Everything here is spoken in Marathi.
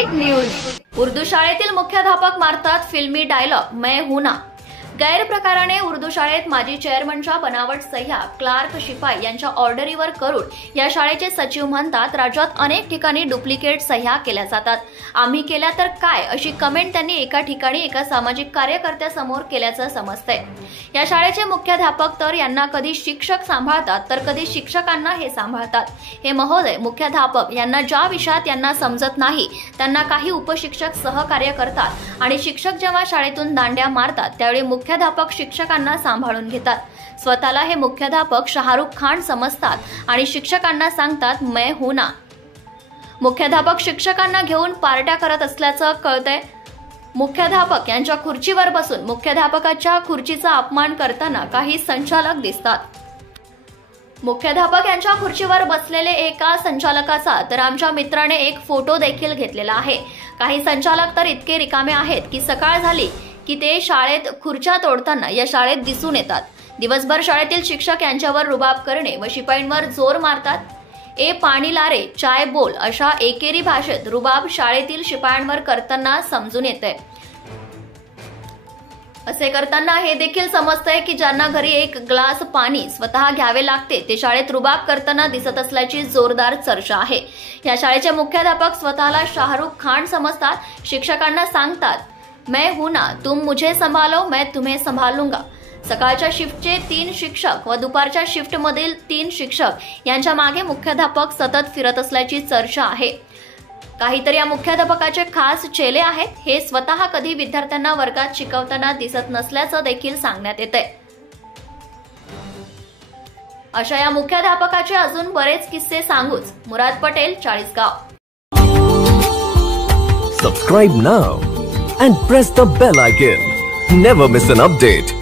Update news. उर्दू शाळेतील मुख्याध्यापक मारतात फिल्मी डायलॉग मैं हूं ना। गैरप्रकाराने उर्दू शाळेत माजी चेअरमनच्या बनावट सह्या क्लार्क शिपाई यांच्या ऑर्डरीवर करून या शाळेचे सचिव म्हणतात, राज्यात अनेक ठिकाणी डुप्लिकेट सह्या केल्या जातात, आम्ही केल्या तर काय अशी कमेंट त्यांनी एका ठिकाणी एका सामाजिक कार्यकर्त्यासमोर केल्याचं समजतंय। या शाळेचे मुख्याध्यापक तर यांना कधी शिक्षक सांभाळतात तर कधी शिक्षकांना हे सांभाळतात। हे महोदय मुख्याध्यापक यांना ज्या विषयात यांना समजत नाही त्यांना काही उपशिक्षक सहकार्य करतात आणि शिक्षक जेव्हा शाळेतून दांड्या मारतात त्यावेळी मुख्याध्यापक शिक्षकांना सांभाळून घेतात। स्वतःला हे मुख्याध्यापक शाहरुख खान समजतात आणि शिक्षकांना सांगतात मैं हूं ना। मुख्याध्यापक शिक्षकांना घेऊन पार्ट्या करत असल्याचं कळतंय। मुख्याध्यापक यांच्या खुर्चीवर बसून मुख्याध्यापकाच्या खुर्चीचा अपमान करताना काही संचालक दिसतात। मुख्याध्यापक यांच्या खुर्चीवर बसलेले एका संचालकाचा तर आमच्या मित्राने एक फोटो देखील घेतलेला आहे। काही संचालक तर इतके रिकामे आहेत की सकाळ झाली की ते शाळेत खुर्च्या तोडताना या शाळेत दिसून येतात। दिवसभर शाळेतील शिक्षक यांच्यावर रुबाब करणे व शिपाईंवर जोर मारतात। ए पाणी ला रे, चाय बोल अशा एकेरी भाषेत रुबाब शाळेतील शिपायांवर करताना समजून येते। असे करताना हे देखील समजतंय की ज्यांना घरी एक ग्लास पाणी स्वतः घ्यावे लागते ते शाळेत रुबाब करताना दिसत असल्याची जोरदार चर्चा आहे। या शाळेचे मुख्याध्यापक स्वतःला शाहरुख खान समजतात। शिक्षकांना सांगतात मैं हूं ना, तुम मुझे संभालो मैं तुम्हें संभालूंगा। सकाळच्या शिफ्टचे 3 शिक्षक व दुपारच्या शिफ्टमधील 3 शिक्षक यांच्या मागे मुख्याध्यापक सतत फिरत असल्याची चर्चा आहे। काहीतरी या मुख्याध्यापकाचे खास चेले आहेत, हे स्वतः कधी विद्यार्थ्यांना वर्गात शिकवताना दिसत नसल्याचं देखील सांगण्यात येतंय। अशा या मुख्याध्यापकाचे अजून बरेच किस्से सांगूच। मुराद Patel, Chalisgaon. Subscribe now and press the bell icon. Never miss an update.